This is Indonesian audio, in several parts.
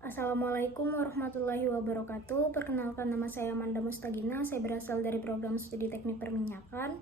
Assalamualaikum warahmatullahi wabarakatuh. Perkenalkan, nama saya Amanda Mustagina. Saya berasal dari program studi teknik perminyakan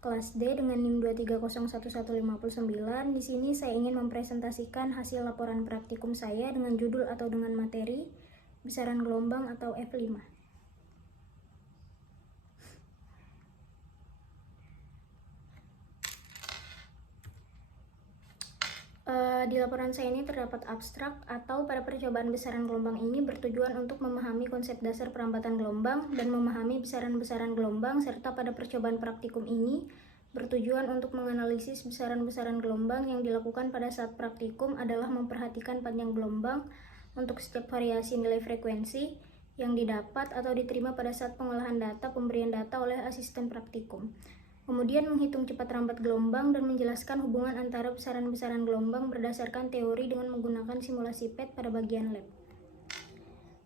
kelas D dengan NIM 2301159. Di sini saya ingin mempresentasikan hasil laporan praktikum saya dengan judul atau dengan materi besaran gelombang atau F5. Di laporan saya ini terdapat abstrak atau pada percobaan besaran gelombang ini bertujuan untuk memahami konsep dasar perambatan gelombang dan memahami besaran-besaran gelombang, serta pada percobaan praktikum ini bertujuan untuk menganalisis besaran-besaran gelombang yang dilakukan pada saat praktikum adalah memperhatikan panjang gelombang untuk setiap variasi nilai frekuensi yang didapat atau diterima pada saat pengolahan data pemberian data oleh asisten praktikum. Kemudian menghitung cepat rambat gelombang dan menjelaskan hubungan antara besaran-besaran gelombang berdasarkan teori dengan menggunakan simulasi PET pada bagian lab.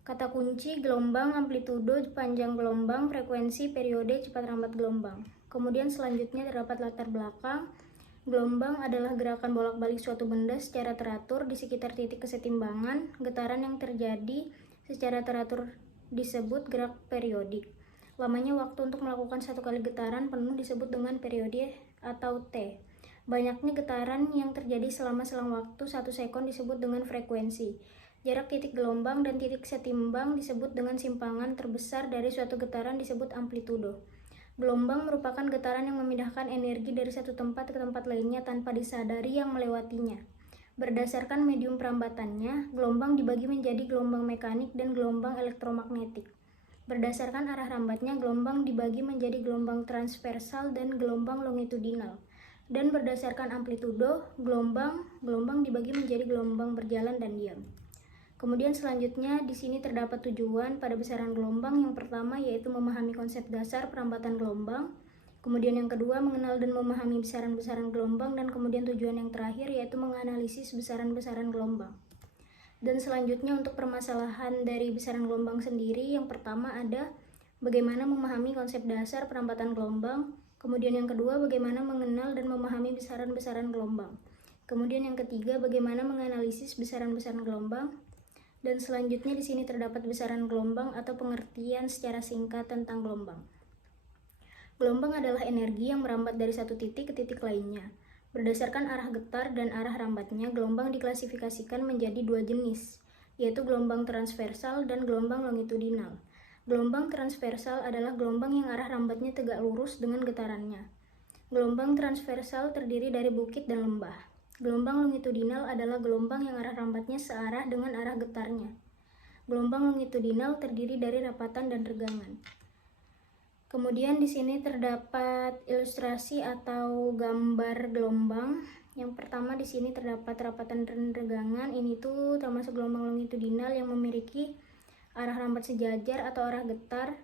Kata kunci: gelombang, amplitudo, panjang gelombang, frekuensi, periode, cepat rambat gelombang. Kemudian selanjutnya terdapat latar belakang. Gelombang adalah gerakan bolak-balik suatu benda secara teratur di sekitar titik kesetimbangan. Getaran yang terjadi secara teratur disebut gerak periodik. Lamanya waktu untuk melakukan satu kali getaran penuh disebut dengan periode atau T. Banyaknya getaran yang terjadi selama selang waktu 1 sekon disebut dengan frekuensi. Jarak titik gelombang dan titik setimbang disebut dengan simpangan terbesar dari suatu getaran disebut amplitudo. Gelombang merupakan getaran yang memindahkan energi dari satu tempat ke tempat lainnya tanpa disadari yang melewatinya. Berdasarkan medium perambatannya, gelombang dibagi menjadi gelombang mekanik dan gelombang elektromagnetik. Berdasarkan arah rambatnya, gelombang dibagi menjadi gelombang transversal dan gelombang longitudinal. Dan berdasarkan amplitudo, gelombang dibagi menjadi gelombang berjalan dan diam. Kemudian selanjutnya di sini terdapat tujuan pada besaran gelombang. Yang pertama yaitu memahami konsep dasar perambatan gelombang. Kemudian yang kedua mengenal dan memahami besaran-besaran gelombang, dan kemudian tujuan yang terakhir yaitu menganalisis besaran-besaran gelombang. Dan selanjutnya untuk permasalahan dari besaran gelombang sendiri, yang pertama ada bagaimana memahami konsep dasar perambatan gelombang. Kemudian yang kedua bagaimana mengenal dan memahami besaran-besaran gelombang. Kemudian yang ketiga bagaimana menganalisis besaran-besaran gelombang. Dan selanjutnya di sini terdapat besaran gelombang atau pengertian secara singkat tentang gelombang. Gelombang adalah energi yang merambat dari satu titik ke titik lainnya. Berdasarkan arah getar dan arah rambatnya, gelombang diklasifikasikan menjadi 2 jenis, yaitu gelombang transversal dan gelombang longitudinal. Gelombang transversal adalah gelombang yang arah rambatnya tegak lurus dengan getarannya. Gelombang transversal terdiri dari bukit dan lembah. Gelombang longitudinal adalah gelombang yang arah rambatnya searah dengan arah getarnya. Gelombang longitudinal terdiri dari rapatan dan regangan. Kemudian di sini terdapat ilustrasi atau gambar gelombang. Yang pertama di sini terdapat rapatan dan regangan. Ini tuh termasuk gelombang longitudinal yang memiliki arah rambat sejajar atau arah getar.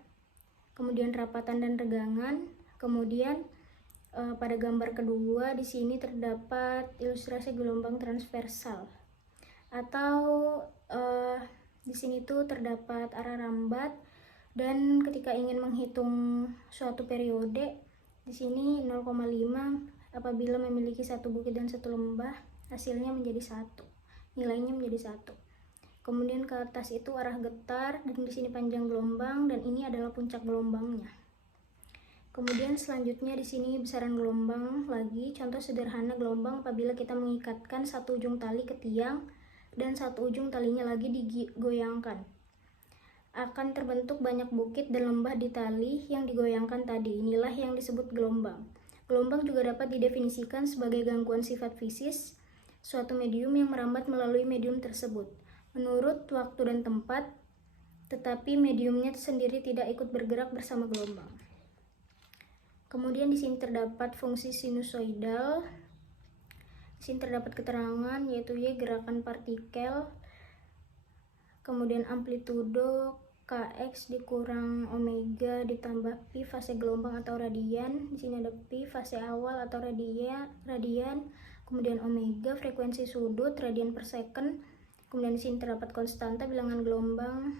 Kemudian rapatan dan regangan. Kemudian pada gambar kedua di sini terdapat ilustrasi gelombang transversal. Atau di sini tuh terdapat arah rambat. Dan ketika ingin menghitung suatu periode, di sini 0,5 apabila memiliki satu bukit dan satu lembah, hasilnya menjadi 1. Nilainya menjadi 1. Kemudian ke atas itu arah getar, dan di sini panjang gelombang, dan ini adalah puncak gelombangnya. Kemudian selanjutnya di sini besaran gelombang lagi. Contoh sederhana gelombang apabila kita mengikatkan satu ujung tali ke tiang dan satu ujung talinya lagi digoyangkan. Akan terbentuk banyak bukit dan lembah di tali yang digoyangkan tadi. Inilah yang disebut gelombang. Gelombang juga dapat didefinisikan sebagai gangguan sifat fisis suatu medium yang merambat melalui medium tersebut menurut waktu dan tempat, tetapi mediumnya sendiri tidak ikut bergerak bersama gelombang. Kemudian di sini terdapat fungsi sinusoidal. Di sini terdapat keterangan yaitu Y gerakan partikel. Kemudian amplitudo Kx dikurang omega ditambah pi fase gelombang atau radian. Di sini ada pi fase awal atau radian. Kemudian omega frekuensi sudut radian per second. Kemudian di sini terdapat konstanta bilangan gelombang.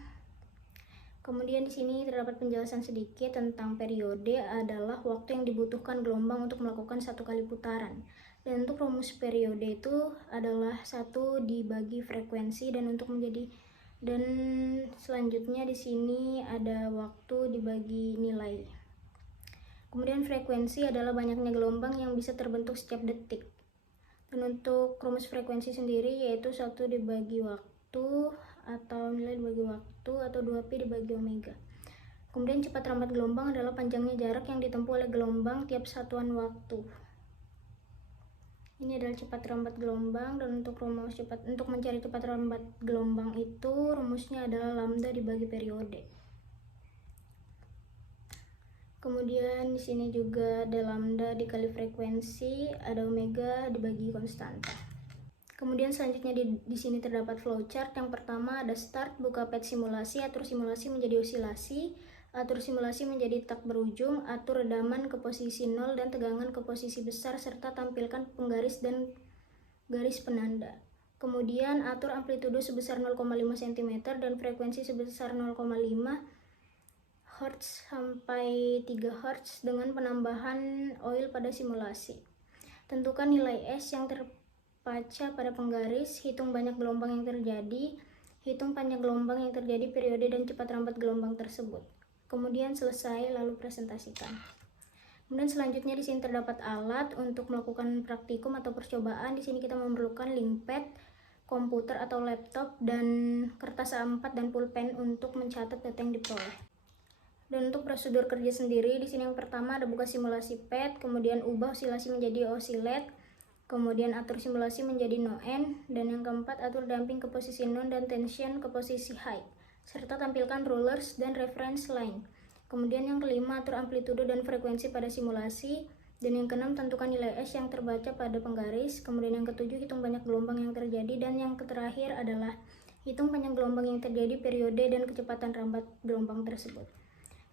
Kemudian di sini terdapat penjelasan sedikit tentang periode adalah waktu yang dibutuhkan gelombang untuk melakukan satu kali putaran. Dan untuk rumus periode itu adalah 1 dibagi frekuensi, dan untuk menjadi Dan selanjutnya di sini ada waktu dibagi nilai. Kemudian frekuensi adalah banyaknya gelombang yang bisa terbentuk setiap detik. Dan untuk rumus frekuensi sendiri yaitu 1 dibagi waktu atau nilai dibagi waktu atau 2pi dibagi omega. Kemudian cepat rambat gelombang adalah panjangnya jarak yang ditempuh oleh gelombang tiap satuan waktu. Ini adalah cepat rambat gelombang, dan untuk mencari cepat rambat gelombang itu rumusnya adalah lambda dibagi periode. Kemudian di sini juga ada lambda dikali frekuensi, ada omega dibagi konstanta. Kemudian selanjutnya di sini terdapat flowchart. Yang pertama ada start, buka pad simulasi, atur simulasi menjadi osilasi, atur simulasi menjadi tak berujung, atur redaman ke posisi 0 dan tegangan ke posisi besar, serta tampilkan penggaris dan garis penanda. Kemudian atur amplitudo sebesar 0,5 cm dan frekuensi sebesar 0,5 Hz sampai 3 Hz dengan penambahan oil pada simulasi. Tentukan nilai S yang terpaca pada penggaris, hitung banyak gelombang yang terjadi, hitung panjang gelombang yang terjadi, periode dan cepat rambat gelombang tersebut. Kemudian selesai, lalu presentasikan. Kemudian selanjutnya di sini terdapat alat untuk melakukan praktikum atau percobaan. Di sini kita memerlukan link pad, komputer atau laptop, dan kertas A4 dan pulpen untuk mencatat data yang diperoleh. Dan untuk prosedur kerja sendiri, di sini yang pertama ada buka simulasi pad, kemudian ubah osilasi menjadi oscillate, kemudian atur simulasi menjadi no end, dan yang keempat atur damping ke posisi non dan tension ke posisi high, serta tampilkan rulers dan reference line. Kemudian yang kelima atur amplitudo dan frekuensi pada simulasi, dan yang keenam tentukan nilai S yang terbaca pada penggaris. Kemudian yang ketujuh hitung banyak gelombang yang terjadi, dan yang terakhir adalah hitung panjang gelombang yang terjadi, periode dan kecepatan rambat gelombang tersebut.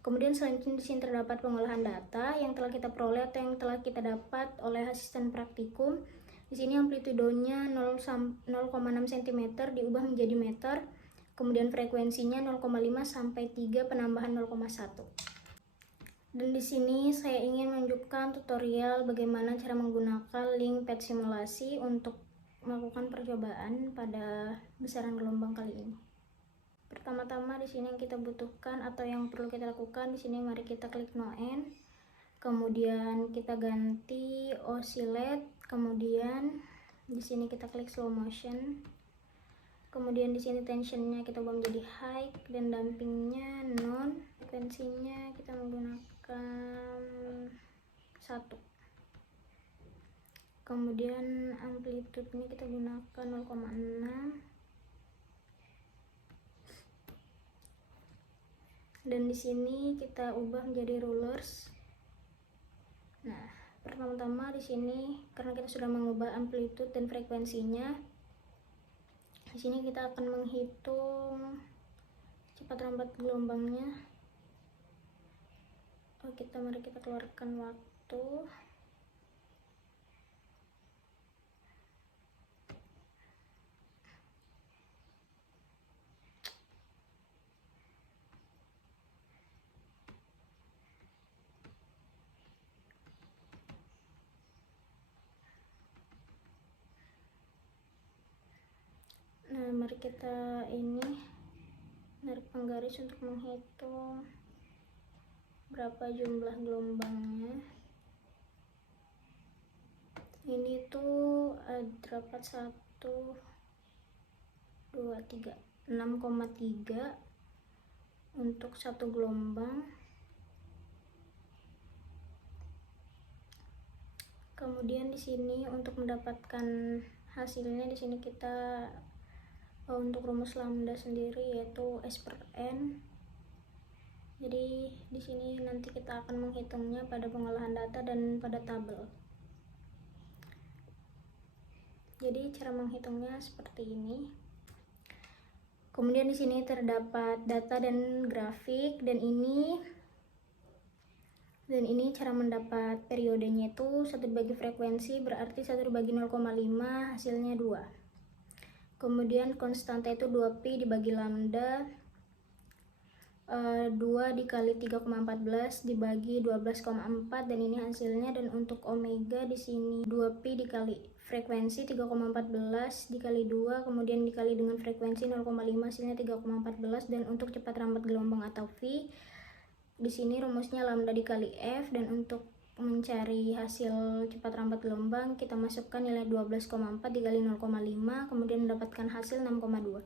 Kemudian selanjutnya di sini terdapat pengolahan data yang telah kita peroleh atau yang telah kita dapat oleh asisten praktikum. Di sini amplitudonya 0,6 cm diubah menjadi meter. Kemudian frekuensinya 0,5 sampai 3 penambahan 0,1. Dan di sini saya ingin menunjukkan tutorial bagaimana cara menggunakan link pad simulasi untuk melakukan percobaan pada besaran gelombang kali ini. Pertama-tama di sini yang kita butuhkan atau yang perlu kita lakukan, di sini mari kita klik no end. Kemudian kita ganti oscillate, kemudian di sini kita klik slow motion. Kemudian di sini tensionnya kita ubah menjadi high dan dampingnya non. Frekuensinya kita menggunakan 1. Kemudian amplitude-nya kita gunakan 0,6. Dan di sini kita ubah menjadi rulers. Nah, pertama-tama di sini karena kita sudah mengubah amplitude dan frekuensinya, di sini kita akan menghitung cepat rambat gelombangnya. Mari kita keluarkan waktu. Nah, mari kita narik penggaris untuk menghitung berapa jumlah gelombangnya. Ini tuh terdapat 1, 2, 3, 6,3 untuk satu gelombang. Kemudian di sini untuk mendapatkan hasilnya, di sini kita untuk rumus lambda sendiri yaitu S per N. Jadi di sini nanti kita akan menghitungnya pada pengolahan data dan pada tabel. Jadi cara menghitungnya seperti ini. Kemudian di sini terdapat data dan grafik, dan ini cara mendapat periodenya itu 1 dibagi frekuensi berarti 1 dibagi 0,5 hasilnya 2. Kemudian konstanta itu 2pi dibagi lambda, 2 dikali 3,14 dibagi 12,4, dan ini hasilnya. Dan untuk omega di sini 2pi dikali frekuensi 3,14 dikali 2, kemudian dikali dengan frekuensi 0,5, hasilnya 3,14. Dan untuk cepat rambat gelombang atau V, di sini rumusnya lambda dikali F, dan untuk mencari hasil cepat rambat gelombang kita masukkan nilai 12,4 dikali 0,5, kemudian mendapatkan hasil 6,2.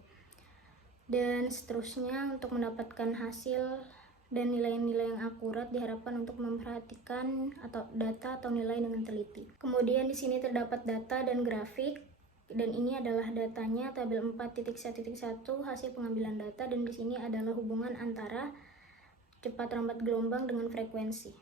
Dan seterusnya untuk mendapatkan hasil dan nilai-nilai yang akurat diharapkan untuk memperhatikan atau data atau nilai dengan teliti. Kemudian di sini terdapat data dan grafik, dan ini adalah datanya tabel 4.1.1 hasil pengambilan data, dan di sini adalah hubungan antara cepat rambat gelombang dengan frekuensi.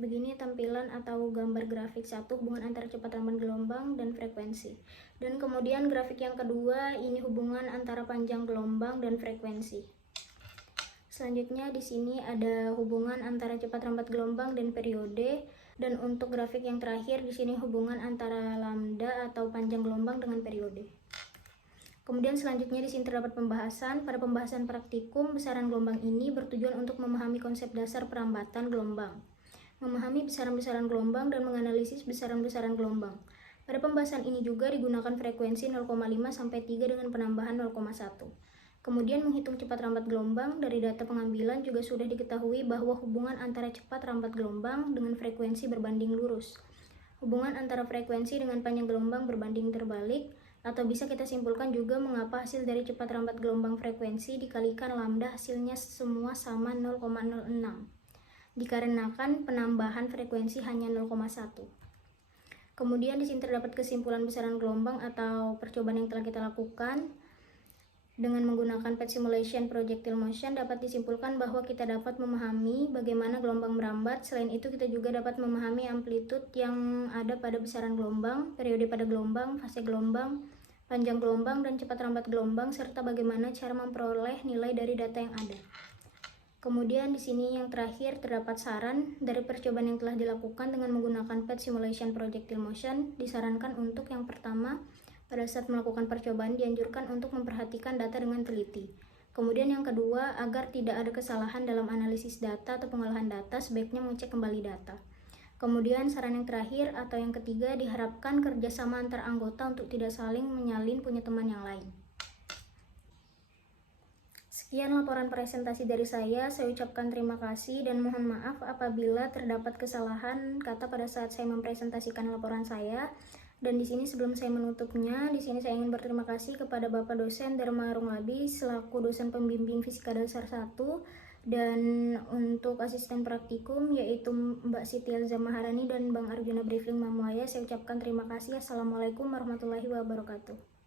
Begini tampilan atau gambar grafik 1, hubungan antara cepat rambat gelombang dan frekuensi. Dan kemudian grafik yang kedua, ini hubungan antara panjang gelombang dan frekuensi. Selanjutnya di sini ada hubungan antara cepat rambat gelombang dan periode, dan untuk grafik yang terakhir di sini hubungan antara lambda atau panjang gelombang dengan periode. Kemudian selanjutnya di sini terdapat pembahasan. Pada pembahasan praktikum, besaran gelombang ini bertujuan untuk memahami konsep dasar perambatan gelombang, memahami besaran-besaran gelombang, dan menganalisis besaran-besaran gelombang. Pada pembahasan ini juga digunakan frekuensi 0,5 sampai 3 dengan penambahan 0,1. Kemudian menghitung cepat rambat gelombang. Dari data pengambilan juga sudah diketahui bahwa hubungan antara cepat rambat gelombang dengan frekuensi berbanding lurus. Hubungan antara frekuensi dengan panjang gelombang berbanding terbalik, atau bisa kita simpulkan juga mengapa hasil dari cepat rambat gelombang frekuensi dikalikan lambda hasilnya semua sama 0,06. Dikarenakan penambahan frekuensi hanya 0,1. Kemudian di sini terdapat kesimpulan besaran gelombang atau percobaan yang telah kita lakukan. Dengan menggunakan PET Simulation Projectile Motion dapat disimpulkan bahwa kita dapat memahami bagaimana gelombang merambat. Selain itu kita juga dapat memahami amplitude yang ada pada besaran gelombang, periode pada gelombang, fase gelombang, panjang gelombang, dan cepat rambat gelombang, serta bagaimana cara memperoleh nilai dari data yang ada. Kemudian di sini yang terakhir terdapat saran dari percobaan yang telah dilakukan dengan menggunakan PET Simulation Projectile Motion. Disarankan untuk yang pertama, pada saat melakukan percobaan dianjurkan untuk memperhatikan data dengan teliti. Kemudian yang kedua, agar tidak ada kesalahan dalam analisis data atau pengolahan data, sebaiknya mengecek kembali data. Kemudian saran yang terakhir atau yang ketiga, diharapkan kerjasama antar anggota untuk tidak saling menyalin punya teman yang lain. Sekian laporan presentasi dari saya ucapkan terima kasih dan mohon maaf apabila terdapat kesalahan kata pada saat saya mempresentasikan laporan saya. Dan di sini sebelum saya menutupnya, di sini saya ingin berterima kasih kepada Bapak dosen Dharma Runglabi selaku dosen pembimbing Fisika Dasar 1, dan untuk asisten praktikum yaitu Mbak Siti Elza Maharani dan Bang Arjuna Briefing Mamuaya, saya ucapkan terima kasih. Assalamualaikum warahmatullahi wabarakatuh.